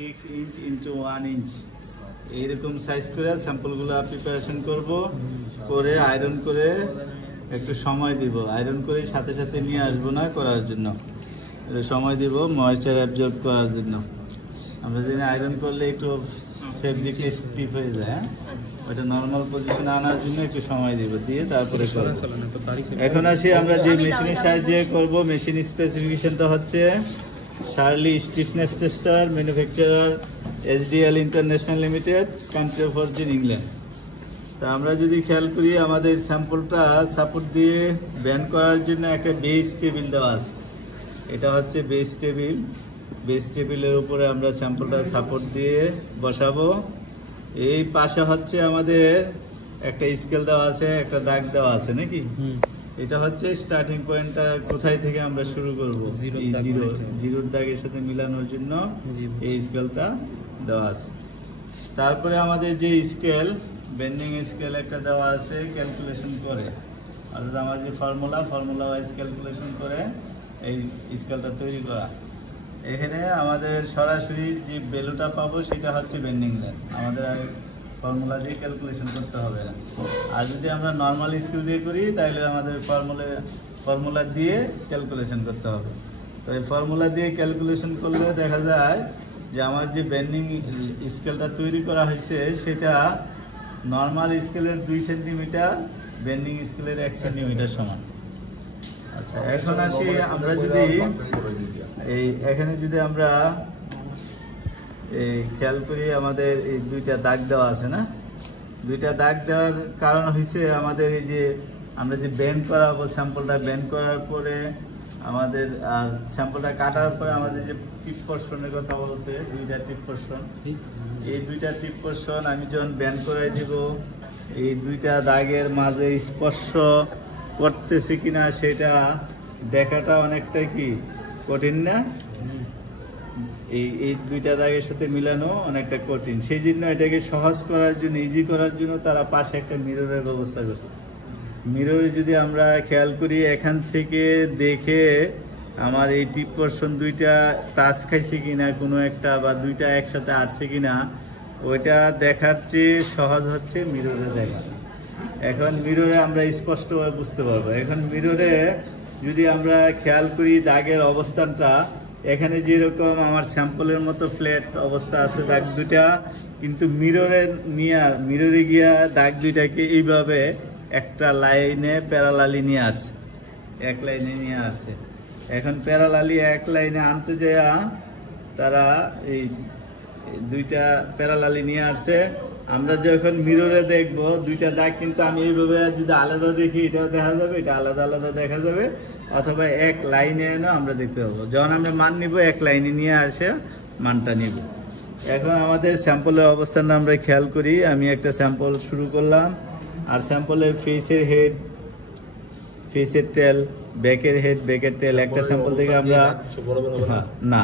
6 inch into 1 inch এইরকম size করে স্যাম্পলগুলো preparation করব, করে আয়রন করে একটু সময় দিব। আয়রন করে সাথে সাথে নিয়ে আসবো না, করার জন্য সময় দিব ময়েশ্চার অ্যাবজর্ব করার জন্য। আমরা জানি আয়রন করলে একটু ফেব্রিক স্টিফ হয়ে যায়, ওটা নর্মাল পজিশনে আনার জন্য একটু সময় দিব, দিয়ে তারপরে করব। এখন আসি আমরা যে মেশিনের সাহায্যে করব। মেশিন স্পেসিফিকেশনটা হচ্ছে Shirley stiffness tester, manufacturer SDL international limited, country of origin England. তা আমরা যদি খেয়াল করি, আমাদের স্যাম্পলটা সাপোর্ট দিয়ে ব্যান্ড করার জন্য একটা বেস টেবিল দেওয়া আছে। এটা হচ্ছে বেস টেবিল। বেস টেবিলের উপরে আমরা স্যাম্পলটা সাপোর্ট দিয়ে বসাবো। এই পাশে হচ্ছে আমাদের একটা স্কেল দেওয়া আছে, একটা দাগ দেওয়া আছে নাকি। এটা হচ্ছে স্টার্টিং পয়েন্টটা, কোথায় থেকে আমরা শুরু করব, জিরোর দাগের সাথে মিলানোর জন্য এই স্কেলটা দেওয়া আছে। তারপরে আমাদের যে স্কেল, বেন্ডিং স্কেল একটা দেওয়া আছে, ক্যালকুলেশন করে, অর্থাৎ আমার যে ফর্মুলা ওয়াইজ ক্যালকুলেশন করে এই স্কেলটা তৈরি করা। এখানে আমাদের সরাসরি যে ভ্যালুটা পাবো সেটা হচ্ছে বেন্ডিং লাইন, আমাদের ফর্মুলা দিয়ে ক্যালকুলেশন করতে হবে না। আর যদি আমরা নর্মাল স্কেল দিয়ে করি তাহলে আমাদের ফর্মুলা দিয়ে ক্যালকুলেশন করতে হবে। তো এই ফর্মুলা দিয়ে ক্যালকুলেশন করলে দেখা যায় যে আমার যে বেন্ডিং স্কেলটা তৈরি করা হয়েছে সেটা নর্মাল স্কেলের 2 সেন্টিমিটার, বেন্ডিং স্কেলের 1 সেন্টিমিটার সমান। আচ্ছা, এখন আসি আমরা যদি এখানে যদি আমরা খেয়াল করি, আমাদের এই দুইটা দাগ দেওয়া আছে না। দুইটা দাগ দেওয়ার কারণ হয়েছে আমাদের এই যে আমরা যে বেন্ড করাবো, স্যাম্পলটা বেন্ড করার পরে আমাদের আর স্যাম্পলটা কাটার পরে আমাদের যে টিপ পোর্শনের কথা বলছে, দুইটা টিপ পোর্শন, এই দুইটা টিপ পোর্শন আমি যখন বেন্ড করে দিব, এই দুইটা দাগের মাঝে স্পর্শ করতেছে কিনা সেটা দেখাটা অনেকটা কি কঠিন না। এই দুইটা দাগের সাথে মিলানো অনেকটা কঠিন, সেই জন্য এটাকে সহজ করার জন্য, ইজি করার জন্য তারা পাশে একটা মিররের ব্যবস্থা করছে। মিররে যদি আমরা খেয়াল করি, এখান থেকে দেখে আমার এই টিপ পোর্শন দুইটা টাচ খাইছে কিনা কোনো একটা, বা দুইটা একসাথে আসছে কিনা, ওইটা দেখার চেয়ে সহজ হচ্ছে মিররে দেখা। এখন মিররে আমরা স্পষ্টভাবে বুঝতে পারবো। এখন মিররে যদি আমরা খেয়াল করি দাগের অবস্থানটা, এখানে যেরকম আমার স্যাম্পলের মতো ফ্ল্যাট অবস্থা আছে দাগ দুইটা, কিন্তু মিররে গিয়া দাগ দুইটাকে এইভাবে একটা লাইনে প্যারালালি নিয়ে আসে, এক লাইনে নিয়ে আসে। এখন প্যারালালি এক লাইনে আনতে যাওয়া তারা এই দুইটা প্যারালালি নিয়ে আসছে। আমরা যখন মিররে দেখব দুইটা দাগ, কিন্তু আমি এইভাবে যদি আলাদা দেখি এটাও দেখা যাবে, এটা আলাদা আলাদা দেখা যাবে, অথবা এক লাইনে না আমরা দেখতে পাবো। যখন আমরা মান নিব এক লাইনে নিয়ে আসে মানটা নিব। এখন আমাদের স্যাম্পলের অবস্থানটা আমরা খেয়াল করি। আমি একটা স্যাম্পল শুরু করলাম, আর স্যাম্পলের ফেসের হেড, ফেসের টেল, ব্যাকের হেড, ব্যাকের টেল, একটা স্যাম্পল থেকে আমরা না,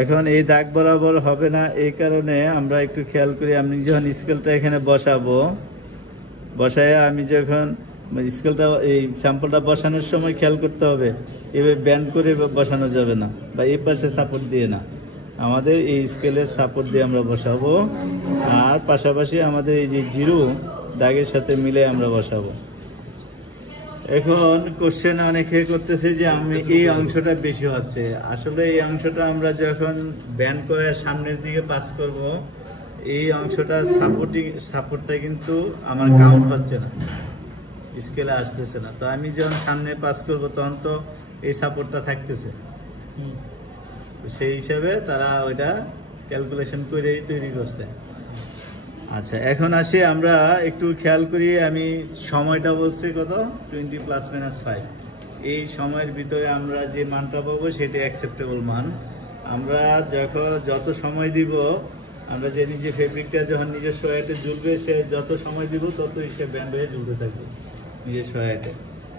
এখন এই দাগ বরাবর হবে না। এই কারণে আমরা একটু খেয়াল করি, আমি যখন স্কেলটা এখানে বসাবো, বসায় আমি যখন স্কেলটা এই স্যাম্পলটা বসানোর সময় খেয়াল করতে হবে, এভাবে ব্যান্ড করে বসানো যাবে না, বা এই পাশে সাপোর্ট দিয়ে না, আমাদের এই স্কেলের সাপোর্ট দিয়ে আমরা বসাবো। আর পাশাপাশি আমাদের এই যে জিরো দাগের সাথে মিলে আমরা বসাবো। এখন কোশ্চেন অনেকে করতেছে যে আমি এই অংশটা বেশি হচ্ছে। আসলে এই অংশটা আমরা যখন ব্যান্ড করে সামনের দিকে পাস করব, এই অংশটা সাপোর্টটা কিন্তু আমার কাউন্ট হচ্ছে না, স্কেলে আসতেছে না। তো আমি যখন সামনে পাস করব তখন তো এই সাপোর্টটা থাকতেছে, সেই হিসাবে তারা ওইটা ক্যালকুলেশন করেই তৈরি করছে। আচ্ছা, এখন আসি আমরা একটু খেয়াল করি, আমি সময়টা বলছি কত, 20 ± 5। এই সময়ের ভিতরে আমরা যে মানটা পাবো সেটা অ্যাকসেপ্টেবল মান। আমরা যত সময় দিব, আমরা জানি যে ফেব্রিকটা যখন নিজস্ব হাতে ঝুলবে, সে যত সময় দিব ততই সে ব্যান্ড হয়ে ঝুলতে থাকবে নিজস্ব হাতে।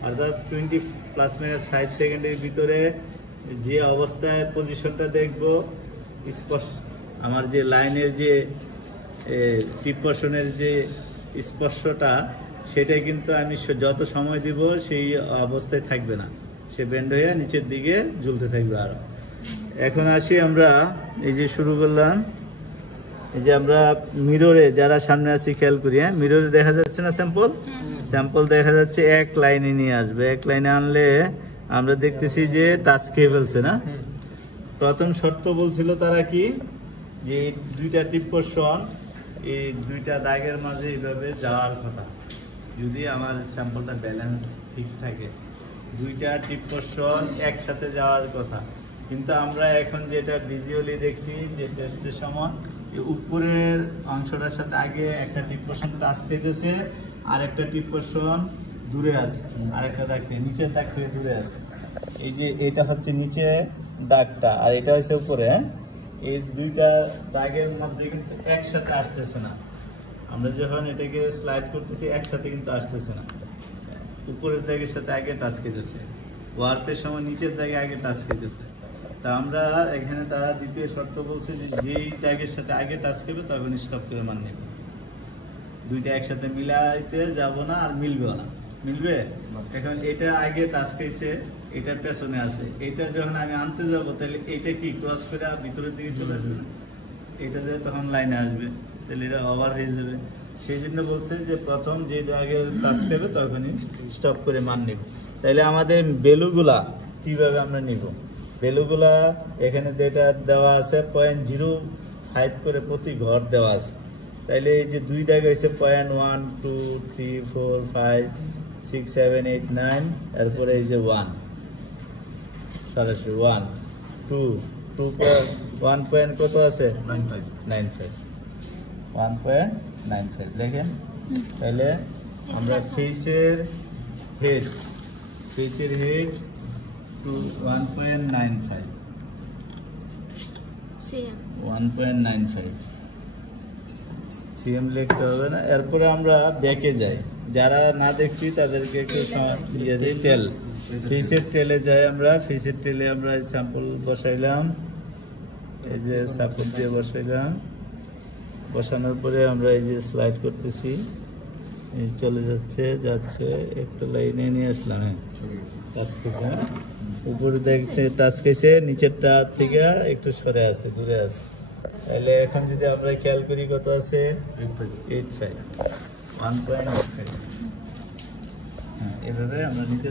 অর্থাৎ 20 ± 5 সেকেন্ডের ভিতরে যে অবস্থায় পজিশনটা দেখবো, স্পষ্ট আমার যে লাইনের যে টিপ পোর্শনের যে স্পর্শটা, সেটা কিন্তু আমি যত সময় দিব সেই অবস্থায় থাকবে না, সে ব্যান্ড হয়ে নিচের দিকে ঝুলতে থাকবে। আরো এখন আসি আমরা, এই যে শুরু করলাম, এই যে আমরা মিররে যারা সামনে আছি খেয়াল করি, হ্যাঁ মিররে দেখা যাচ্ছে না স্যাম্পল, স্যাম্পল দেখা যাচ্ছে এক লাইনে নিয়ে আসবে। এক লাইনে আনলে আমরা দেখতেছি যে টাচ খেয়ে ফেলছে না। প্রথম শর্ত বলছিল তারা কি, যে দুইটা টিপ পোর্শন এই দুইটা দাগের মাঝে এইভাবে যাওয়ার কথা, যদি আমার স্যাম্পলটা ব্যালেন্স ঠিক থাকে, দুইটা টিপ পোর্শন একসাথে যাওয়ার কথা। কিন্তু আমরা এখন যেটা ভিজুয়ালি দেখছি যে টেস্টের সময় উপরের অংশটার সাথে আগে একটা টিপ পোর্শন টাচ খেতেছে, আর একটা টিপ পোর্শন দূরে আছে, আরেকটা দাগ থেকে নিচের দাগ থেকে দূরে আছে। এই যে এটা হচ্ছে নিচে দাগটা, আর এটা হচ্ছে উপরে। এই দুইটা দাগের মধ্যে কিন্তু একসাথে আসতেছে না। আমরা যখন এটাকে স্লাইড করতেছি একসাথে কিন্তু আসতেছে না, উপরের দাগের সাথে আগে টাচ খেতেছে, ওয়ার্পের সময় নিচের দাগে আগে টাচ খেতেছে। তা আমরা এখানে তারা দ্বিতীয় শর্ত বলছে যে যেই দাগের সাথে আগে টাচ খেবে তখন স্টপ করে মান নেবে। দুইটা একসাথে মিলাইতে যাব না, আর মিলবেও না। মিলবে? এখন এটা আগে টাচ খাইছে, এটা পেছনে আছে, এটা যখন আমি আনতে যাব তাহলে এটা কি ক্রস করে ভিতরের দিকে চলে আসবে না, এটা দিয়ে তখন লাইনে আসবে, তাহলে এটা ওভার হয়ে যাবে। সেই জন্য বলছে যে প্রথম যে আগে টাচ খাবে তখনই স্টপ করে মান নেব। তাইলে আমাদের ভ্যালুগুলা কিভাবে আমরা নিব? ভ্যালুগুলা এখানে যেটা দেওয়া আছে 0.05 করে প্রতি ঘর দেওয়া আছে। তাইলে এই যে দুই দাগ হয়েছে 0.1 2 3 4 5 6 7 8 9, এরপরে এই যে 1 সরাসরি 1 2 1 পয়েন্ট কত আছে 95 1.95 দেখেন। তাহলে আমরা ফেসের হেড 1.95 সিএম লিখতে হবে না। এরপরে আমরা ব্যাকে যাই, যারা না দেখছি তাদেরকে একটু দিয়ে যাই। তেল ফিসের তেলে যাই আমরা, ফিসের তেলে আমরা স্যাম্পল বসাইলাম, এই যে স্যাম্পল দিয়ে বসাইলাম। বসানোর পরে আমরা এই যে স্লাইড করতেছি, এই চলে যাচ্ছে একটা লাইনে নিয়ে আসলাম। হ্যাঁ টাচ খেয়েছে, উপরে দেখছে টাচ খেয়েছে, নিচেরটা থেকে একটু সরে আছে, দূরে আছে। তাহলে এখন যদি আমরা খেয়াল করি কত আছে 1.85 হ্যাঁ, এভাবে আমরা নিতে